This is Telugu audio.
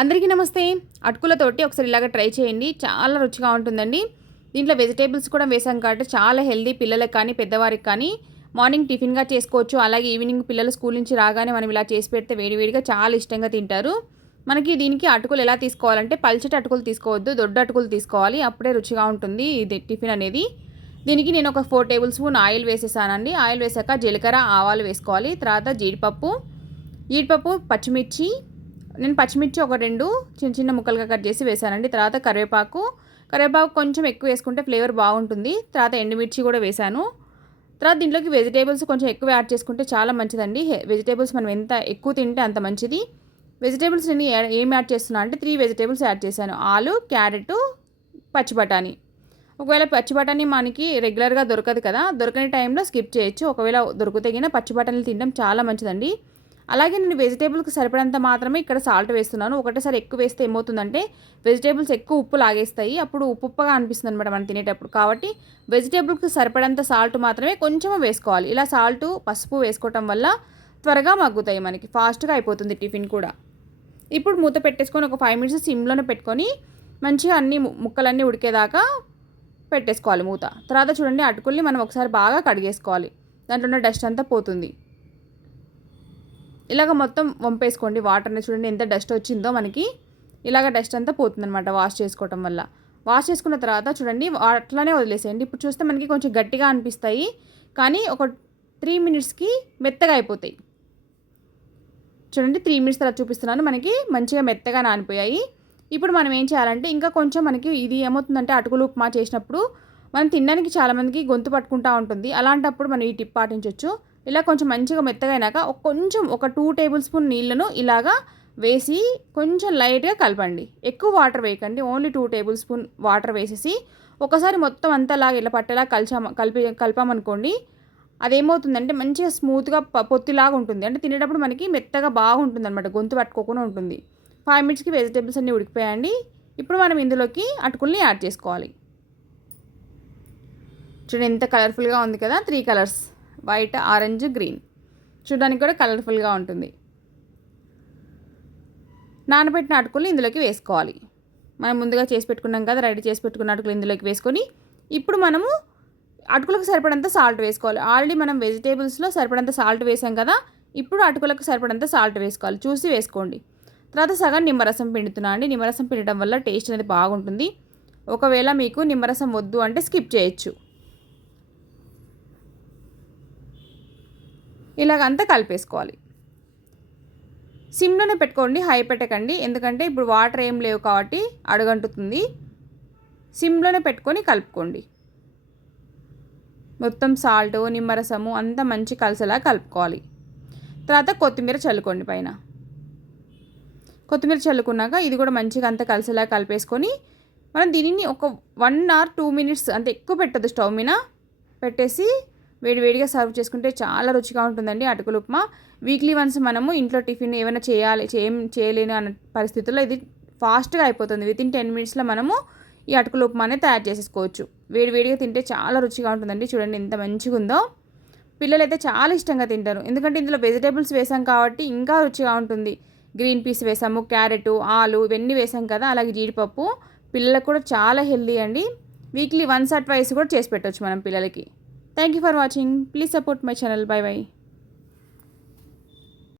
అందరికీ నమస్తే. అటుకులతోటి ఒకసారి ఇలాగ ట్రై చేయండి. చాలా రుచిగా ఉంటుందండి. దీంట్లో వెజిటేబుల్స్ కూడా వేసాం కాబట్టి చాలా హెల్దీ పిల్లలకు కానీ పెద్దవారికి కానీ మార్నింగ్ టిఫిన్గా చేసుకోవచ్చు. అలాగే ఈవినింగ్ పిల్లలు స్కూల్ నుంచి రాగానే మనం ఇలా చేసి పెడితే వేడివేడిగా చాలా ఇష్టంగా తింటారు. మనకి దీనికి అటుకులు ఎలా తీసుకోవాలంటే పల్చటి అటుకులు తీసుకోవద్దు దొడ్డ అటుకులు తీసుకోవాలి. అప్పుడే రుచిగా ఉంటుంది ఇది టిఫిన్ అనేది. దీనికి నేను ఒక ఫోర్ టేబుల్ స్పూన్ ఆయిల్ వేసేసానండి. ఆయిల్ వేసాక జీలకర్ర ఆవాలు వేసుకోవాలి. తర్వాత జీడిపప్పు జీడిపప్పు పచ్చిమిర్చి నేను పచ్చిమిర్చి ఒక రెండు చిన్న చిన్న ముక్కలుగా కట్ చేసి వేసానండి తర్వాత కరివేపాకు. కరివేపాకు కొంచెం ఎక్కువ వేసుకుంటే ఫ్లేవర్ బాగుంటుంది. తర్వాత ఎండుమిర్చి కూడా వేసాను తర్వాత దీంట్లోకి వెజిటేబుల్స్ కొంచెం ఎక్కువ యాడ్ చేసుకుంటే చాలా మంచిదండి. వెజిటేబుల్స్ మనం ఎంత ఎక్కువ తింటే అంత మంచిది. వెజిటేబుల్స్ నేను ఏం యాడ్ చేస్తున్నా అంటే త్రీ వెజిటేబుల్స్ యాడ్ చేశాను. ఆలు క్యారెట్ పచ్చి బఠానీ. ఒకవేళ పచ్చి బఠానీ మనకి రెగ్యులర్గా దొరకదు కదా దొరకని టైంలో స్కిప్ చేయొచ్చు. ఒకవేళ దొరికితే పచ్చి బఠానీలు తినడం చాలా మంచిదండి. అలాగే నేను వెజిటేబుల్కి సరిపడంత మాత్రమే ఇక్కడ సాల్ట్ వేస్తున్నాను. ఒకటేసారి ఎక్కువ వేస్తే ఏమవుతుందంటే వెజిటేబుల్స్ ఎక్కువ ఉప్పు లాగేస్తాయి. అప్పుడు ఉప్పు ఉప్పగా అనిపిస్తుంది అనమాట మనం తినేటప్పుడు. కాబట్టి వెజిటేబుల్కి సరిపడంత సాల్ట్ మాత్రమే కొంచెం వేసుకోవాలి. ఇలా సాల్ట్ పసుపు వేసుకోవటం వల్ల త్వరగా మగ్గుతాయి మనకి. ఫాస్ట్గా అయిపోతుంది టిఫిన్ కూడా. ఇప్పుడు మూత పెట్టేసుకొని ఒక ఫైవ్ మినిట్స్ సిమ్లోనే పెట్టుకొని మంచిగా అన్ని ముక్కలన్నీ ఉడికేదాకా పెట్టేసుకోవాలి మూత. తర్వాత చూడండి అటుకుల్ని మనం ఒకసారి బాగా కడిగేసుకోవాలి. దాంట్లో ఉన్న డస్ట్ అంతా పోతుంది. ఇలాగ మొత్తం వంపేసుకోండి. వాటర్ని చూడండి ఎంత డస్ట్ వచ్చిందో మనకి ఇలాగ డస్ట్ అంతా పోతుందనమాట వాష్ చేసుకోవటం వల్ల. వాష్ చేసుకున్న తర్వాత చూడండి అట్లానే వదిలేసేయండి. ఇప్పుడు చూస్తే మనకి కొంచెం గట్టిగా అనిపిస్తాయి కానీ ఒక త్రీ మినిట్స్కి మెత్తగా అయిపోతాయి. చూడండి త్రీ మినిట్స్ తర్వాత చూపిస్తున్నాను మనకి మంచిగా మెత్తగా నానిపోయాయి. ఇప్పుడు మనం ఏం చేయాలంటే ఇంకా కొంచెం మనకి ఇది ఏమవుతుందంటే అటుకులు ఉప్మా చేసినప్పుడు మనం తినడానికి చాలామందికి గొంతు పట్టుకుంటూ ఉంటుంది. అలాంటప్పుడు మనం ఈ టిప్ పాటించవచ్చు ఇలా కొంచెం మంచిగా మెత్తగా అయినాక కొంచెం ఒక టూ టేబుల్ స్పూన్ నీళ్ళను ఇలాగా వేసి కొంచెం లైట్గా కలపండి. ఎక్కువ వాటర్ వేయకండి. Only two tablespoon water వేసేసి ఒకసారి మొత్తం అంతా లాగా ఇలా పట్టేలా కలిసా కలిపి కలిపామనుకోండి అదేమవుతుందంటే మంచిగా స్మూత్గా పొత్తిలాగా ఉంటుంది. అంటే తినేటప్పుడు మనకి మెత్తగా బాగుంటుంది అనమాట గొంతు పట్టుకోకుండా ఉంటుంది. ఫైవ్ మినిట్స్కి వెజిటేబుల్స్ అన్నీ ఉడికిపోయాయండి. ఇప్పుడు మనం ఇందులోకి అటుకుల్ని యాడ్ చేసుకోవాలి. చూడండి ఎంత కలర్ఫుల్గా ఉంది కదా. Three colours white orange green. చూడడానికి కూడా కలర్ఫుల్గా ఉంటుంది. నానబెట్టిన అటుకులు ఇందులోకి వేసుకోవాలి. మనం ముందుగా చేసి పెట్టుకున్నాం కదా రెడీ చేసి పెట్టుకున్న అటుకులు ఇందులోకి వేసుకొని ఇప్పుడు మనము అటుకులకు సరిపడంత సాల్ట్ వేసుకోవాలి. ఆల్రెడీ మనం వెజిటేబుల్స్లో సరిపడంత సాల్ట్ వేసాం కదా ఇప్పుడు అటుకులకు సరిపడంత సాల్ట్ వేసుకోవాలి. చూసి వేసుకోండి. తర్వాత సగం నిమ్మరసం పిండుతున్నా అండి. నిమ్మరసం పిండటం వల్ల టేస్ట్ అనేది బాగుంటుంది. ఒకవేళ మీకు నిమ్మరసం వద్దు అంటే స్కిప్ చేయొచ్చు. ఇలాగంతా కలిపేసుకోవాలి. సిమ్లోనే పెట్టుకోండి హై పెట్టకండి. ఎందుకంటే ఇప్పుడు వాటర్ ఏం లేవు కాబట్టి అడగంటుతుంది. సిమ్లోనే పెట్టుకొని కలుపుకోండి. మొత్తం సాల్ట్ నిమ్మరసము అంతా మంచి కలిసేలా కలుపుకోవాలి. తర్వాత కొత్తిమీర చల్లుకోండి పైన. కొత్తిమీర చల్లుకున్నాక ఇది కూడా మంచిగా అంతా కలిసేలా కలిపేసుకొని మనం దీనిని ఒక వన్ అవర్ టూ మినిట్స్ అంత ఎక్కువ పెట్టద్దు స్టవ్ మీద. పెట్టేసి వేడివేడిగా సర్వ్ చేసుకుంటే చాలా రుచిగా ఉంటుందండి అటుకులు ఉప్మా. వీక్లీ వన్స్ మనము ఇంట్లో టిఫిన్ ఏమైనా చేయాలి ఏం చేయలేని అన్న పరిస్థితుల్లో ఇది ఫాస్ట్గా అయిపోతుంది. విత్ ఇన్ టెన్ మినిట్స్లో మనము ఈ అటుకులు ఉప్మానే తయారు చేసేసుకోవచ్చు. వేడివేడిగా తింటే చాలా రుచిగా ఉంటుందండి. చూడండి ఎంత మంచిగా ఉందో పిల్లలు అయితే చాలా ఇష్టంగా తింటారు. ఎందుకంటే ఇందులో వెజిటేబుల్స్ వేసాం కాబట్టి ఇంకా రుచిగా ఉంటుంది. గ్రీన్ పీస్ వేసాము క్యారెట్ ఆలు ఇవన్నీ వేసాం కదా అలాగే జీడిపప్పు. పిల్లలకు కూడా చాలా హెల్దీ అండి. వీక్లీ వన్స్ ఆర్ ట్వైస్ కూడా చేసి పెట్టవచ్చు మనం పిల్లలకి. Thank you for watching. Please support my channel. Bye bye.